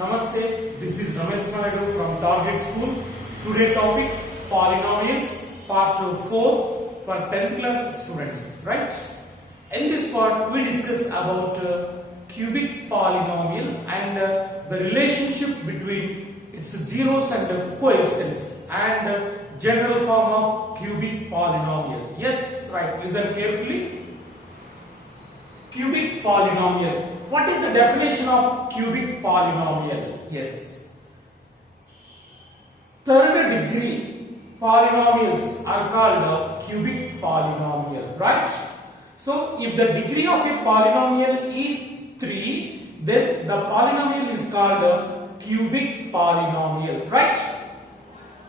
Namaste, this is Ramesh Naidu from Target School. Today topic polynomials part 4 for 10th class students, right? In this part we discuss about cubic polynomial and the relationship between its zeros and coefficients and general form of cubic polynomial. Yes, right, listen carefully. Cubic polynomial. What is the definition of cubic polynomial? Yes. Third degree polynomials are called cubic polynomial, right? So, if the degree of a polynomial is 3, then the polynomial is called a cubic polynomial, right?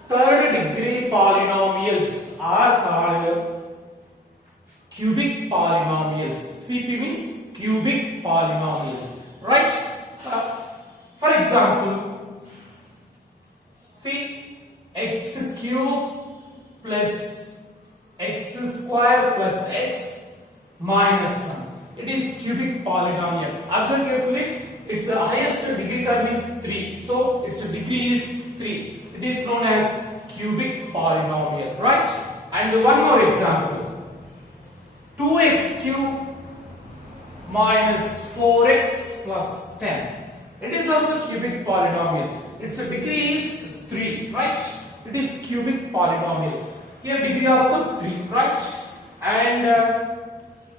Third degree polynomials are called cubic polynomials. CP means cubic polynomials, right? For example, see x cube plus x square plus x minus 1. It is cubic polynomial. Observe carefully. Its highest degree term is 3. So its degree is 3. It is known as cubic polynomial, right? And one more example. 2x cube minus 4x plus 10. It is also cubic polynomial. Its degree is 3, right? It is cubic polynomial. Here degree also 3, right? And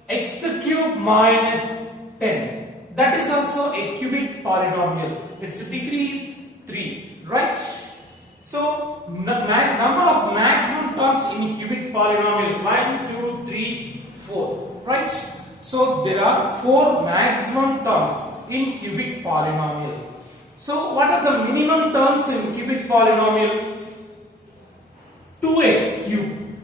x cube minus 10. That is also a cubic polynomial. Its degree is 3, right? So number of maximum terms in cubic polynomial 1, 2, 3, 4, right? So there are 4 maximum terms in cubic polynomial. So what are the minimum terms in cubic polynomial? 2x cube.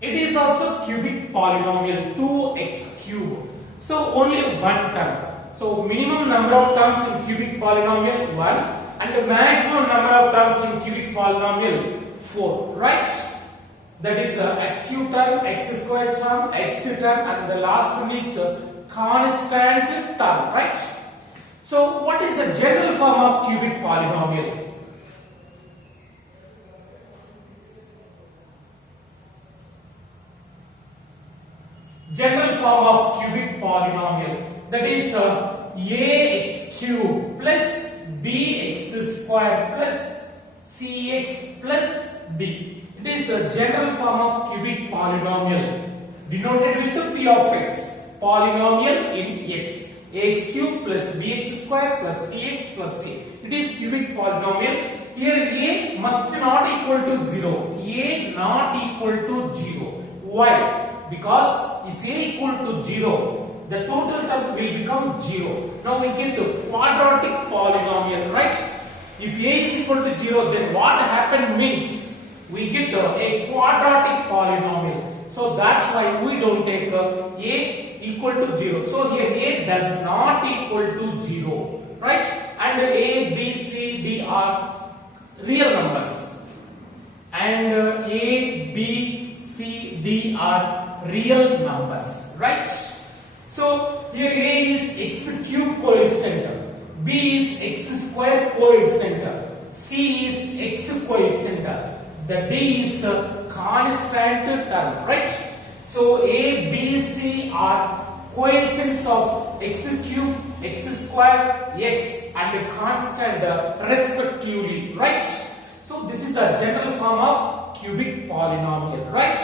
It is also cubic polynomial, 2x cube. So only one term. So minimum number of terms in cubic polynomial 1 and the maximum number of terms in cubic polynomial 4, right? That is x cube term, x square term, x term, and the last one is constant term, right? So what is the general form of cubic polynomial? General form of cubic polynomial, that is ax cube plus bx square plus cx plus d. It is the general form of cubic polynomial denoted with p of x, polynomial in x, ax cube plus bx square plus cx plus d. It is cubic polynomial. Here a must not equal to 0. A not equal to 0. Why? Because if a equal to 0, the total term will become 0. Now we get to quadratic polynomial, right? If a is equal to 0, then what happened means we get a quadratic polynomial. So that's why we don't take a equal to 0. So here a does not equal to 0, right? And a, b, c, d are real numbers. And a, b, c, d are real numbers, right? So here a is x cube coefficient, b is x square coefficient, c is x coefficient. The d is a constant term, right? So a, b, c are coefficients of x cube, x square, x and constant respectively, right? So this is the general form of cubic polynomial, right?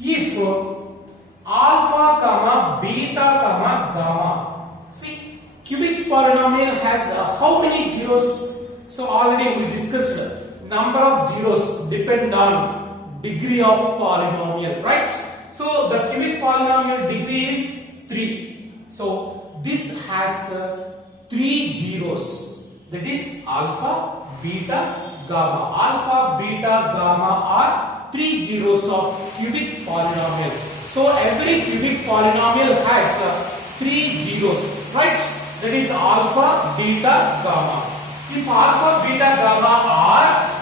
If alpha comma beta comma gamma, see cubic polynomial has how many zeros? So already we discussed. Number of zeros depend on degree of polynomial, right? So the cubic polynomial degree is 3. So this has 3 zeros. That is alpha, beta, gamma. Alpha, beta, gamma are 3 zeros of cubic polynomial. So every cubic polynomial has 3 zeros, right? That is alpha, beta, gamma. If alpha, beta, gamma are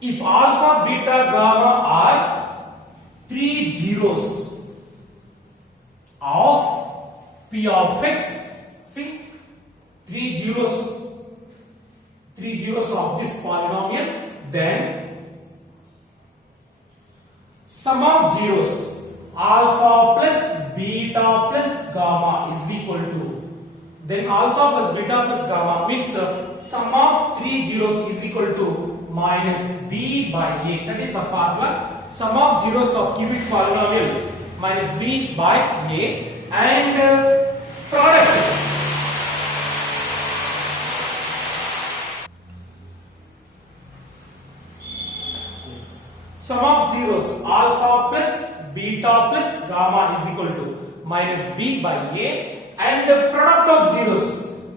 if alpha, beta, gamma are three zeros of P of x, see, three zeros of this polynomial, then sum of zeros alpha plus beta plus gamma is equal to, then alpha plus beta plus gamma means sum of three zeros is equal to minus b by a. That is the formula. Sum of zeros of cubic polynomial minus b by a, and product. Sum of zeros alpha plus beta plus gamma is equal to minus b by a, and the product of zeros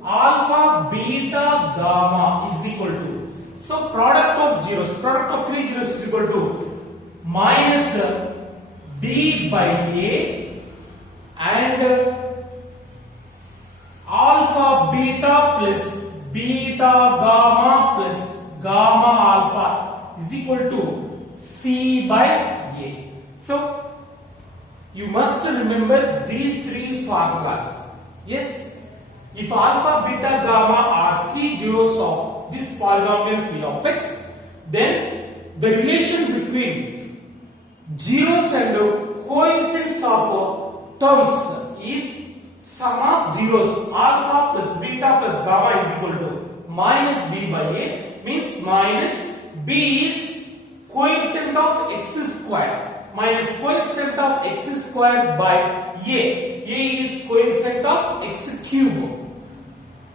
alpha, beta, gamma is equal to, so product of zeros, product of three zeros is equal to minus b by a, and alpha beta plus beta gamma plus gamma alpha is equal to C by A. So you must remember these three formulas. Yes, if alpha, beta, gamma are three zeros of this polynomial P of x, then the relation between zeros and coefficients of terms is sum of zeros alpha plus beta plus gamma is equal to minus b by a, means minus b is coefficient of x square minus coefficient of x square by a is coefficient of x cube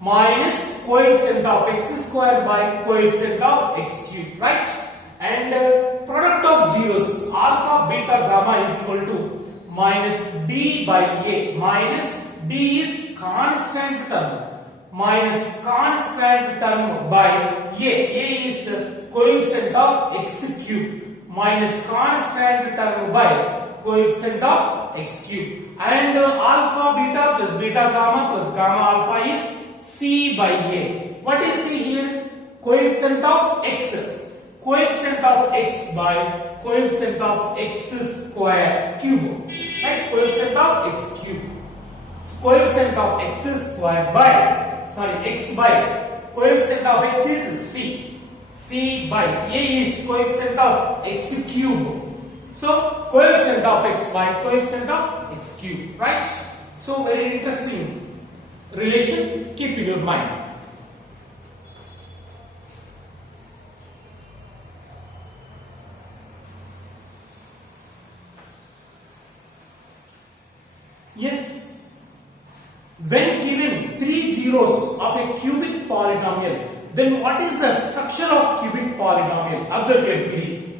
minus coefficient of x square by coefficient of x cube, right? And product of zeros alpha, beta, gamma is equal to minus d by a, minus d is constant term minus constant term by a is coefficient of x cube minus constant term by coefficient of x cube, and alpha beta plus beta gamma plus gamma alpha is c by a. What is c here? Coefficient of x, coefficient of x by coefficient of x square cube, right? Coefficient of x cube, coefficient of x square by x by coefficient of x is c by a is coefficient of x cube, so coefficient of x by coefficient of x cube, right? So very interesting relation, keep in your mind. Yes, when given three zeros of a cubic polynomial, then what is the structure of cubic polynomial? Observe carefully.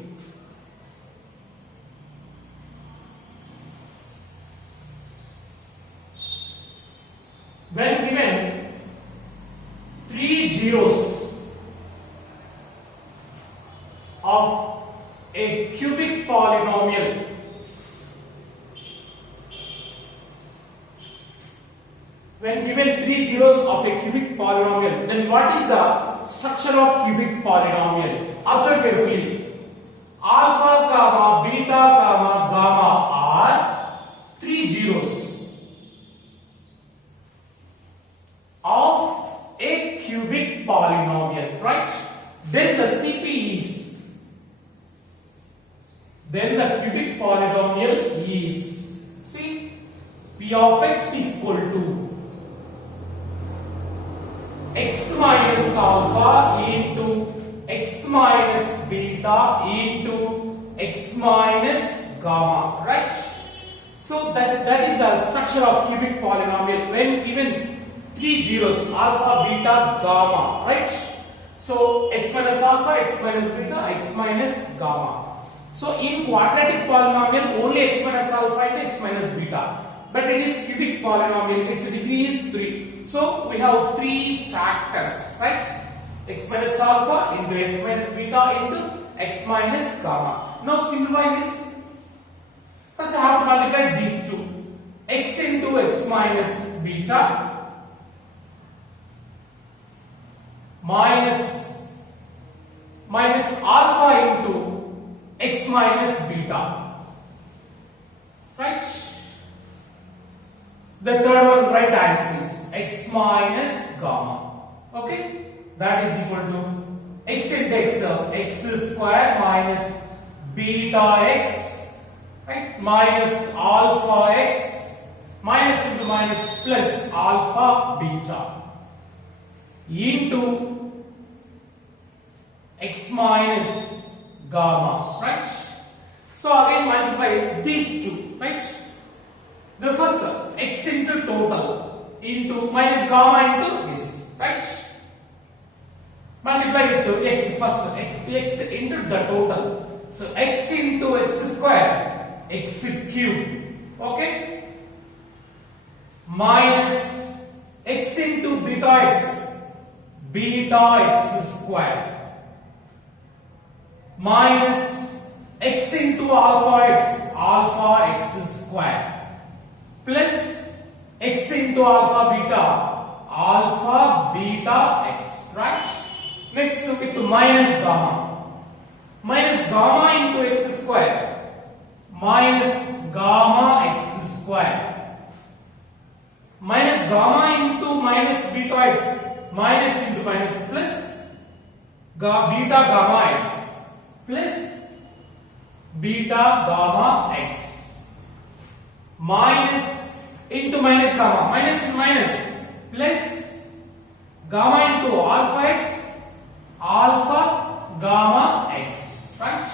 When given three zeros of a cubic polynomial, when given three zeros of a cubic polynomial, then what is the structure of cubic polynomial? Observe carefully. Alpha, comma, beta, comma, gamma are three zeros of a cubic polynomial, right? Then the CP is, then the cubic polynomial is, see, P of x equal to x minus alpha into x minus beta into x minus gamma, right? So that is the structure of cubic polynomial when given three zeros alpha, beta, gamma, right? So x minus alpha, x minus beta, x minus gamma. So in quadratic polynomial only x minus alpha and x minus beta, but it is cubic polynomial, its degree is 3. So we have three factors, right? X minus alpha into x minus beta into x minus gamma. Now simplify this. First I have to multiply these two. X into x minus beta minus minus alpha into x minus beta. Right? The third one, right answer is x minus gamma. Okay? That is equal to x into x square minus beta x, right? Minus alpha x, minus into minus plus alpha beta into x minus gamma, right? So again multiply these two, right? The first x into total into minus gamma into this, right? Multiply with x first, x into the total. So x into x square, x cube, okay? Minus x into beta x square. Minus x into alpha x square. Plus x into alpha beta x, right? Next with minus gamma into x square minus gamma x square minus gamma into minus beta x minus into minus plus beta gamma x plus beta gamma x minus into minus gamma minus into minus plus gamma into alpha gamma x, right?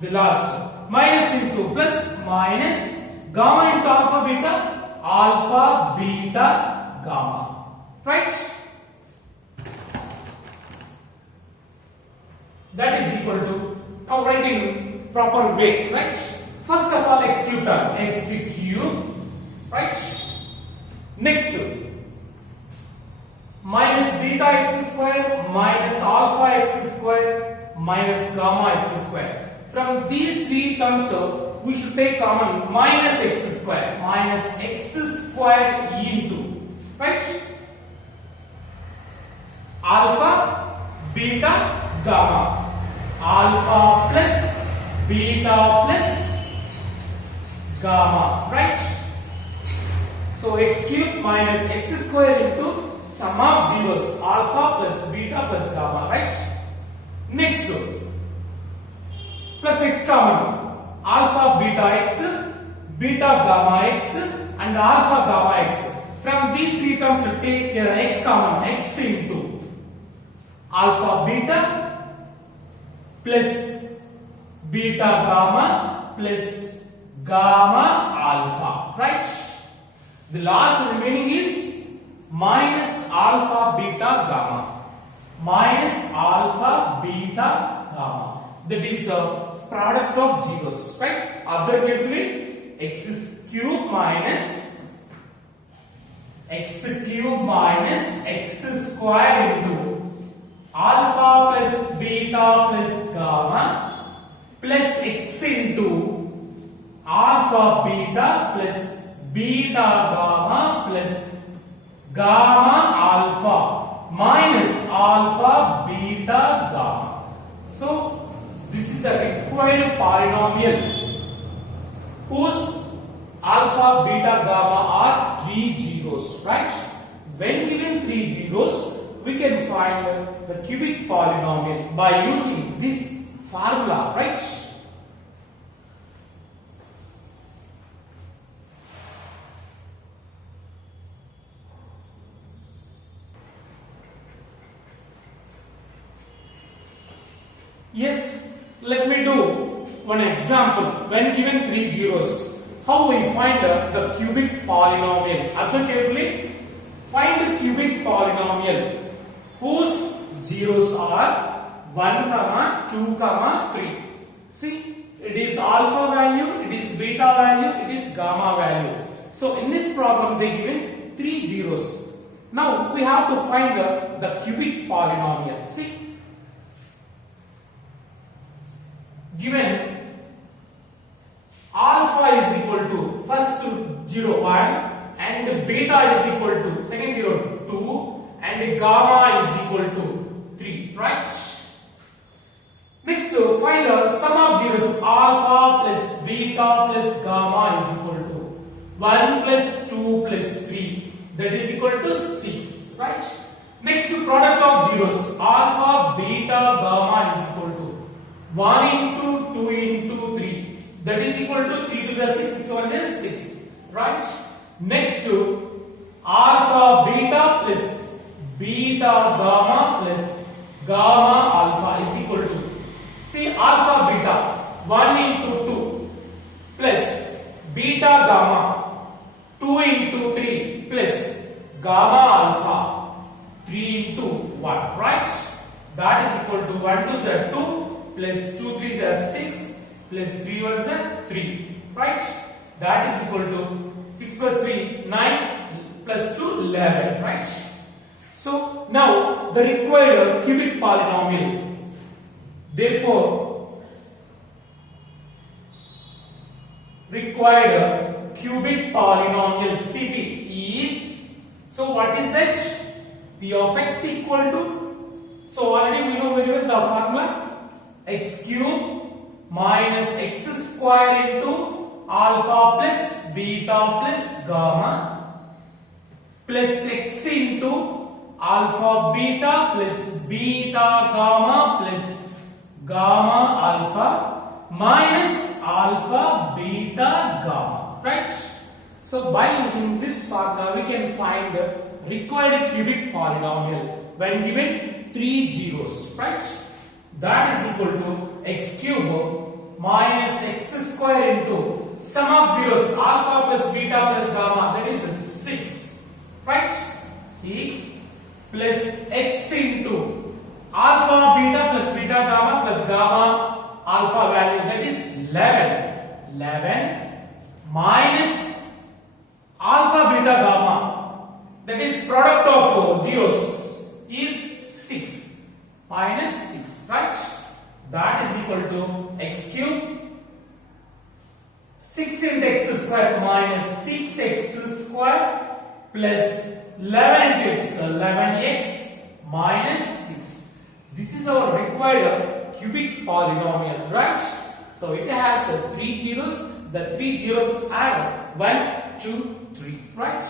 The last one. Minus into plus minus gamma into alpha beta gamma, right? That is equal to, now write in proper way, right? First of all x cube term, x cube, right? Next minus beta x square minus alpha x square minus gamma x square. From these three terms, we should take common minus x square into, right? Alpha, beta, gamma. Alpha plus beta plus gamma, right? So x cube minus x square into sum of zeros, alpha plus beta plus gamma, right? Next plus x common, alpha beta x, beta gamma x and alpha gamma x. From these three terms take x common, x into alpha beta plus beta gamma plus gamma alpha, right? The last remaining is minus alpha beta gamma. Minus alpha beta gamma. That is a product of zeros, right? Observe carefully. X cube minus x square into alpha plus beta plus gamma plus x into alpha beta plus beta gamma plus gamma alpha minus alpha beta gamma. So this is the required polynomial whose alpha beta gamma are three zeros, right? When given three zeros, we can find the cubic polynomial by using this formula, right? Yes, let me do one example. When given three zeros, how we find the cubic polynomial? Observe carefully. Find the cubic polynomial whose zeros are 1, 2, 3. See, it is alpha value, it is beta value, it is gamma value. So in this problem they given three zeros. Now we have to find the cubic polynomial. See, given alpha is equal to first 0 1 and beta is equal to second 0 2 and gamma is equal to 3, right? that is equal to 6, right? Next to product of zeros, alpha, beta, gamma is equal to 1 into 2 into 3, that is equal to 3 to the 6, 6 1 is 6, right? Next to alpha, beta plus beta, gamma plus gamma, alpha is equal to, see alpha, beta, 1 into 2 plus beta, gamma, 2 into 3 plus gamma, alpha, 3 into 1, right? That is equal to 1 2 is 2 plus 2 3 is 6 plus 3 1 is 3, right? That is equal to 6 plus 3 9 plus 2 11, right? So now the required cubic polynomial, therefore required cubic polynomial CP is, so what is that? P of x equal to, so already we know very well the formula, x cube minus x square into alpha plus beta plus gamma plus x into alpha beta plus beta gamma plus gamma alpha minus alpha beta gamma, right? So by using this formula we can find the required cubic polynomial when given 3 zeros, right? That is equal to x cube minus x square into sum of zeros alpha plus beta plus gamma, that is 6, right? 6 plus x into alpha beta plus beta gamma plus gamma alpha value, that is 11, 11 minus alpha beta gamma, that is product of zeros is 6 minus 6, right? That is equal to x cube 6 into x square minus 6x square plus 11 into x, 11x minus 6. This is our required cubic polynomial, right? So it has 3 zeros. The 3 zeros are 1, 2, 3, right?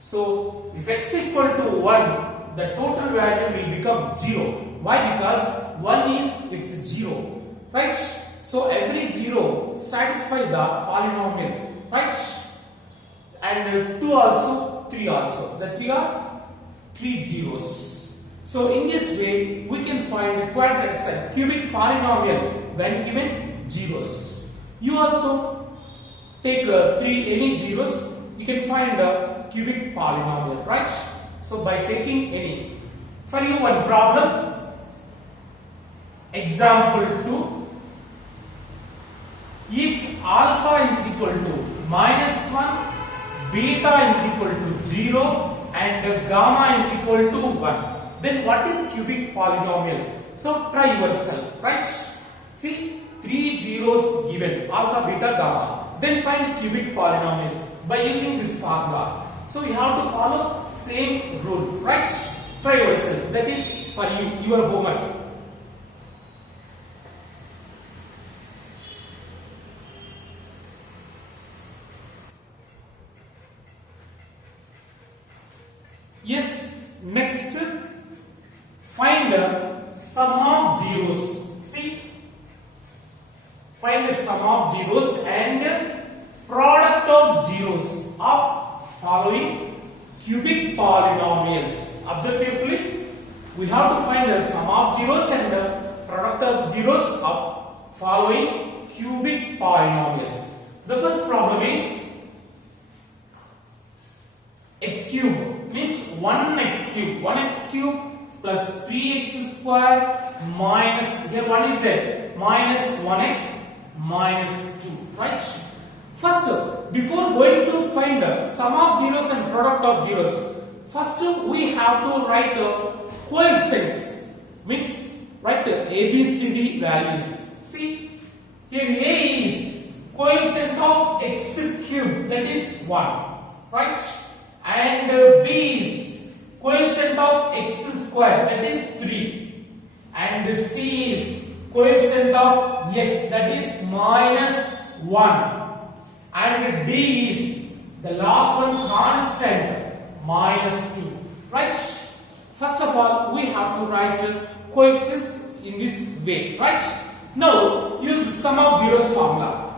So if x equal to 1, the total value will become 0. Why? Because 1 is its 0, right? So every 0 satisfy the polynomial, right? And 2 also, 3 also. The 3 are 3 zeros. So in this way we can find the quadratic cubic polynomial when given zeros. You also take 3 any zeros, you can find the cubic polynomial, right? So by taking any, for you one problem, example 2, if alpha is equal to minus 1, beta is equal to 0 and gamma is equal to 1, then what is cubic polynomial? So try yourself, right? See, 3 zeros given, alpha, beta, gamma, then find cubic polynomial by using this formula. So you have to follow same rule, right? Try yourself. That is for you, your homework. Yes, next find the sum of zeros. See, find the sum of zeros and product of zeros of following cubic polynomials. Observe carefully. We have to find the sum of zeros and the product of zeros of following cubic polynomials. The first problem is x cube means 1x cube. 1x cube plus 3x square minus, here 1 is there, minus 1x minus 2, right? First, before going to find the sum of zeros and product of zeros, first we have to write coefficients, means write ABCD values. See, here A is coefficient of x cube, that is 1, right? And B is coefficient of x square, that is 3, and C is coefficient of x, that is minus 1, and D is the last one constant, minus 2. Right? First of all, we have to write coefficients in this way. Right? Now, use sum of zeros formula.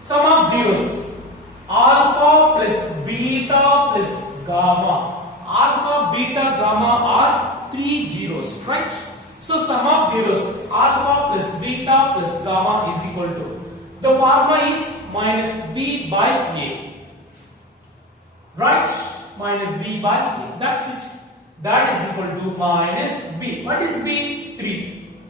Sum of zeros. Alpha plus beta plus gamma. Alpha, beta, gamma are three zeros. Right? So, sum of zeros. Alpha plus beta plus gamma is equal to. The formula is minus b by a. Right? Minus b by a. That's it. That is equal to minus b. What is b? 3.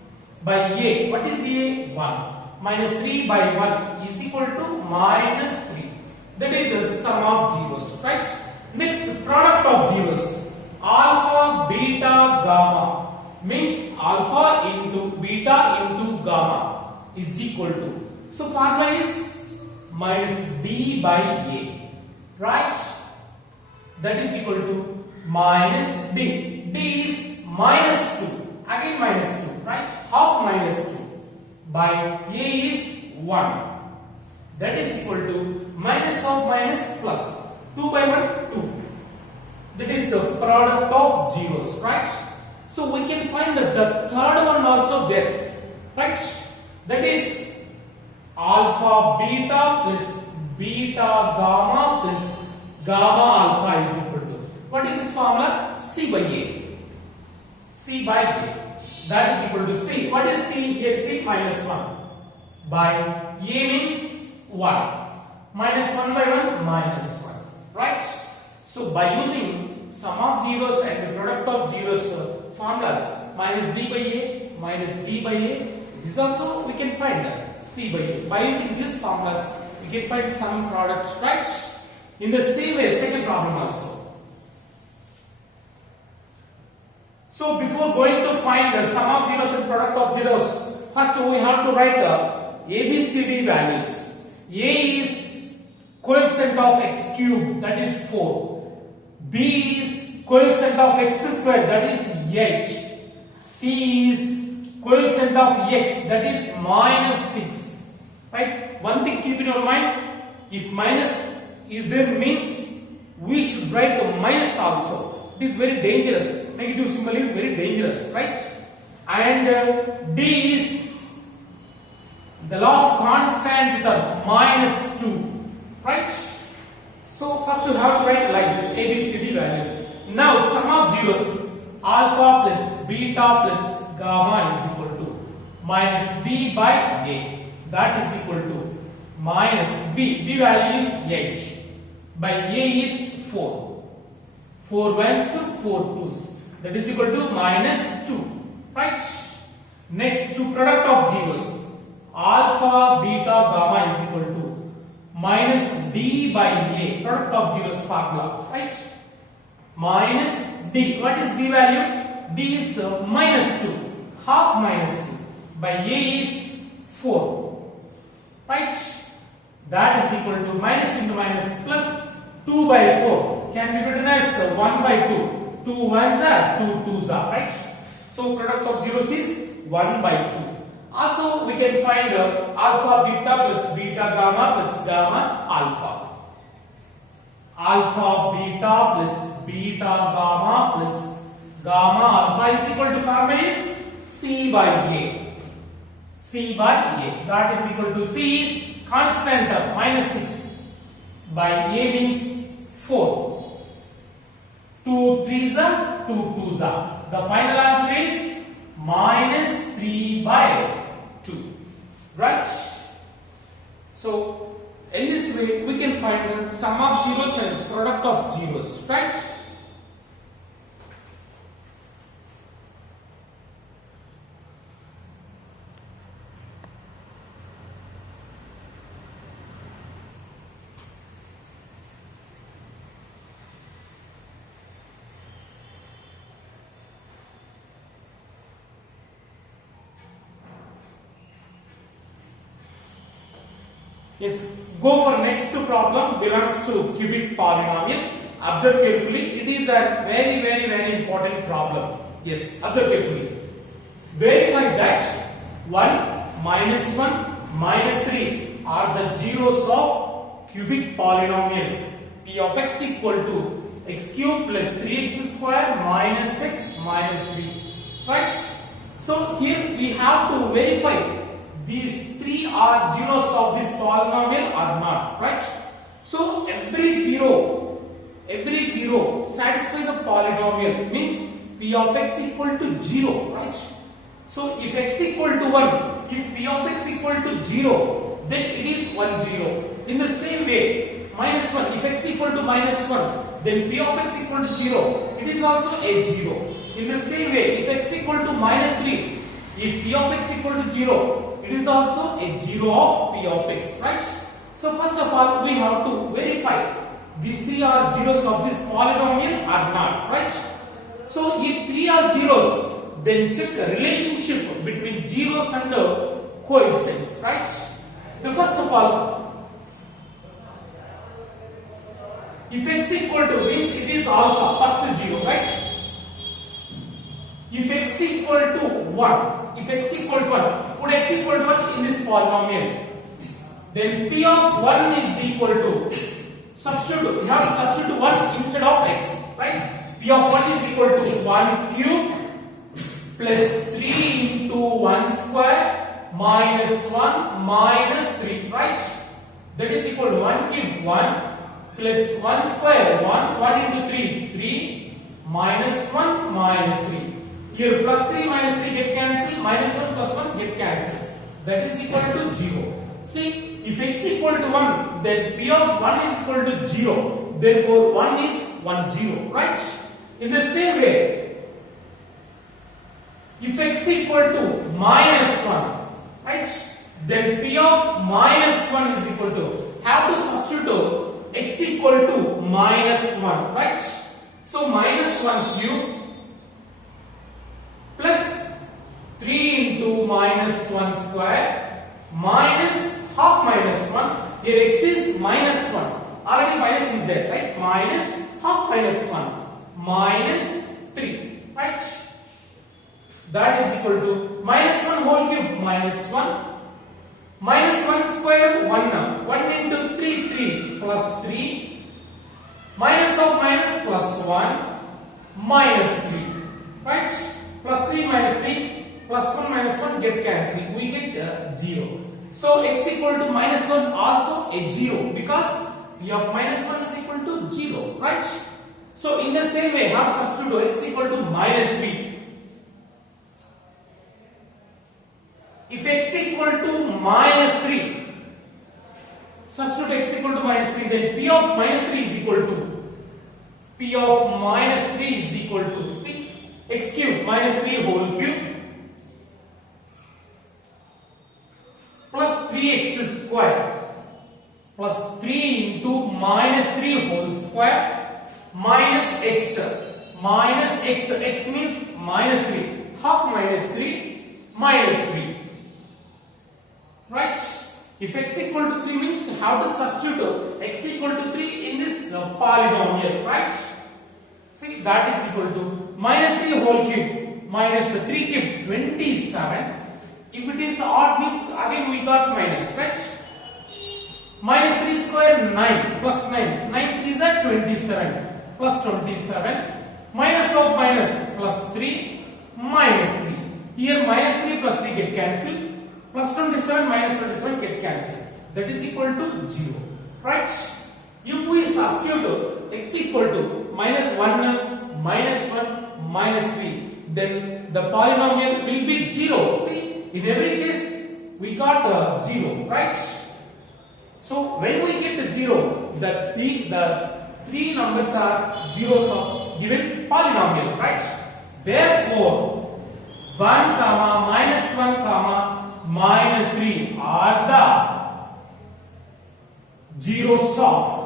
By a. What is a? 1. Minus 3 by 1 is equal to minus 3. That is a sum of zeros. Right? Next, product of zeros. Alpha, beta, gamma. Means alpha into beta into gamma is equal to. So formula is minus d by a. Right? That is equal to minus d. D is minus 2. Again minus 2. Right? Half minus 2 by a is 1. That is equal to minus of minus plus. 2 by 1, 2. That is a product of zeros. Right? So we can find the third one also there. Right? That is alpha beta plus beta gamma plus gamma alpha is equal to. What is this formula? C by a. C by a. That is equal to C. What is C? Here C minus 1. By a means 1. Minus 1 by 1 minus 1. Right? So by using sum of zeros and the product of zeros formulas, minus b by a minus d by a, this also we can find c by a. By using these formulas, we can find some products. Right? In the same way, second problem also. So before going to find the sum of zeros and product of zeros, first we have to write the ABCD values. A is coefficient of x cube, that is 4. B is coefficient of x square, that is 8. C is coefficient of x, that is minus 6. Right? One thing keep in your mind, if minus is there means we should write the minus also. It is very dangerous. Negative symbol is very dangerous. Right? And D is the last constant term, minus 2. Right? So first you have to write like this ABCD values. Now sum of zeros, alpha plus beta plus gamma is equal to minus b by a. That is equal to minus b. B value is 8. By a is 4. 4 ones, 4 twos. That is equal to minus 2. Right? Next, to product of zeros. Alpha, beta, gamma is equal to minus d by a. Product of zeros formula. Right? Minus d. What is d value? D is minus 2. Half minus 2. By a is 4. Right? That is equal to minus into minus plus 2 by 4. Can be written as 1 by 2. 2 ones are 2 twos are. Right? So product of zeros is 1 by 2. Also we can find alpha beta plus beta gamma plus gamma alpha. Alpha beta plus beta gamma plus gamma alpha is equal to formula is C by A. C by A. That is equal to C is constant term minus 6. By A means 4. 2 threes are 2 twos are. The final answer is minus 3 by 2. Right? So in this way we can find the sum of zeros and product of zeros. Right? Yes, go for next problem belongs to cubic polynomial. Observe carefully. It is a very important problem. Yes, observe carefully. Verify that 1, minus 1, minus 3 are the zeros of cubic polynomial p of x equal to x cube plus 3x square minus x minus 3. Right? So here we have to verify these three are zeros of this polynomial or not. Right? So every zero satisfy the polynomial means p of x equal to 0. Right? So if x equal to 1, if p of x equal to 0, then it is 1 0. In the same way, minus 1, if x equal to minus 1, then p of x equal to 0, it is also a 0. In the same way, if x equal to minus 3, if p of x equal to 0, it is also a 0 of p of x. Right? So first of all, we have to verify these three are zeros of this polynomial or not. Right? So if three are zeros, then check the relationship between zeros and the coefficients. Right? The first of all, if x equal to means it is alpha, first 0, right? If x equal to 1, if x equal to 1, put x equal to 1 in this polynomial, then p of 1 is equal to, substitute, we have to substitute 1 instead of x, right? P of 1 is equal to 1 cube plus 3 into 1 square minus 1 minus 3, right? That is equal to 1 cube 1 plus 1 square 1 into 3 3 minus 1 minus 3. Here plus 3 minus 3 get cancelled, minus 1 plus 1 get cancelled. That is equal to 0. See, if x equal to 1, then p of 1 is equal to 0. Therefore 1 is 1 0, right? In the same way, if x equal to minus 1, right, then p of minus 1 is equal to, have to substitute x equal to minus 1, right? So minus 1 cube plus 3 into minus 1 square minus half minus 1. Here x is minus 1. Already minus is there, right? Minus half minus 1 minus 3, right? That is equal to minus 1 whole cube minus 1 minus 1 square 1 1 into 3 3 plus 3 minus of minus plus 1 minus 3, right? Plus 3 minus 3 plus 1 minus 1 get cancelled, we get 0. So x equal to minus 1 also a 0 because p of minus 1 is equal to 0, right? So in the same way, have substitute x equal to minus 3. If x equal to minus 3, substitute x equal to minus 3, then p of minus 3 is equal to, p of minus 3 is equal to, see, x cube minus 3 whole cube plus 3x square plus 3 into minus 3 whole square minus x, x means minus 3, half minus 3 minus 3. Right? If x equal to 3 means how to substitute x equal to 3 in this polynomial, right? See, that is equal to minus 3 whole cube minus 3 cube 27. If it is odd means again we got minus, right? Minus 3 square 9 plus 9, 9 3 is 27 plus 27 minus of minus plus 3 minus 3. Here minus 3 plus 3 get cancelled. Plus 27 minus 27 get cancelled. That is equal to 0. Right? If we substitute x equal to minus 1, minus 1, minus 3, then the polynomial will be 0. See, in every case we got 0. Right? So when we get the 0, the three numbers are zeros of given polynomial. Right? Therefore, 1, minus 1, minus 3 are the zeros of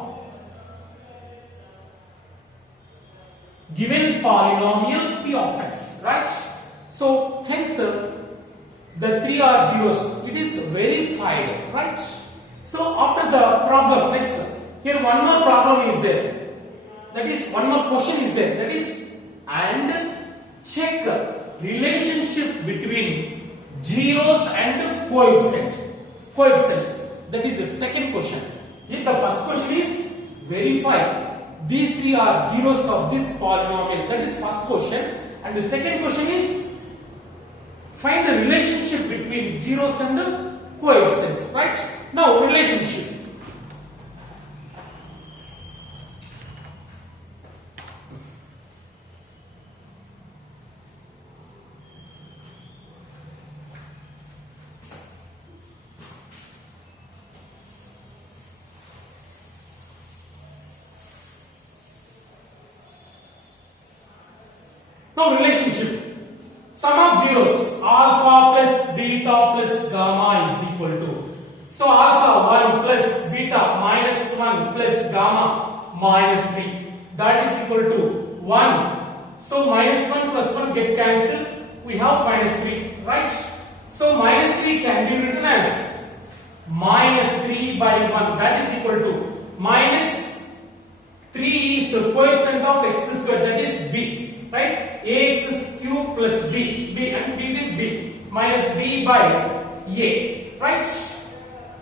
given polynomial p of x, right? So hence the three are zeros. It is verified, right? So after the problem, next here one more problem is there. That is one more question is there. That is, and check relationship between zeros and coefficients. That is the second question. Here the first question is verify these three are zeros of this polynomial. That is first question. And the second question is find the relationship between zeros and the coefficients. Right? Now relationship. Now relationship. Sum of zeros alpha plus beta plus gamma is equal to. So alpha 1 plus beta minus 1 plus gamma minus 3. That is equal to 1. So minus 1 plus 1 get cancelled. We have minus 3. Right? So minus 3 can be written as minus 3 by 1. That is equal to minus 3 is the coefficient of x square. That is b. Right? Ax is cube plus b and b is b minus b by a. Right?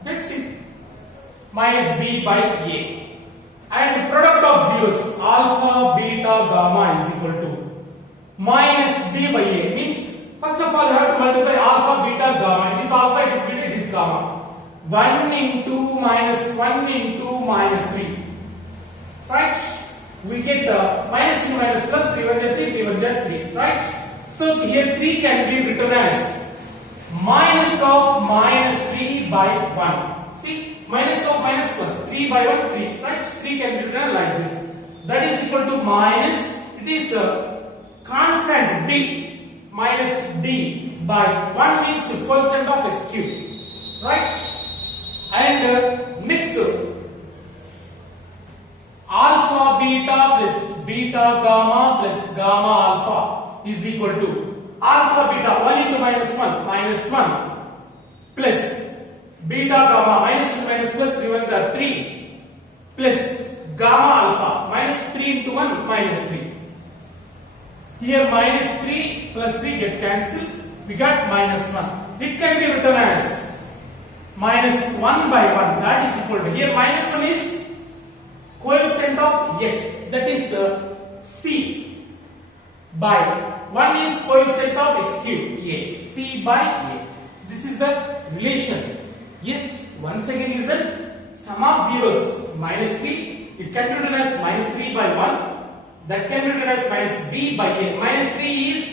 That's it. Minus b by a. And product of zeros alpha, beta, gamma is equal to minus b by a. Means first of all you have to multiply alpha, beta, gamma. It is alpha, it is beta, it is gamma. 1 into minus 1 into minus 3. Right? We get minus into minus plus 3 1 3 3 1 3. Right? So here 3 can be written as minus of minus 3 by 1. See, minus of minus plus 3 by 1 3. Right? 3 can be written like this. That is equal to minus. It is a constant d minus d by 1 means the coefficient of x cube. Right? And next. Alpha beta plus beta gamma plus gamma alpha is equal to alpha beta 1 into minus 1 plus beta gamma minus into minus plus 3 ones are 3 plus gamma alpha minus 3 into 1 minus 3. Here minus 3 plus 3 get cancelled. We got minus 1. It can be written as minus 1 by 1. That is equal to, here minus 1 is coefficient of x, that is c by 1 is coefficient of x cube a, c by a. This is the relation. Yes, once again listen, sum of zeros minus 3, it can be written as minus 3 by 1, that can be written as minus b by a. Minus 3 is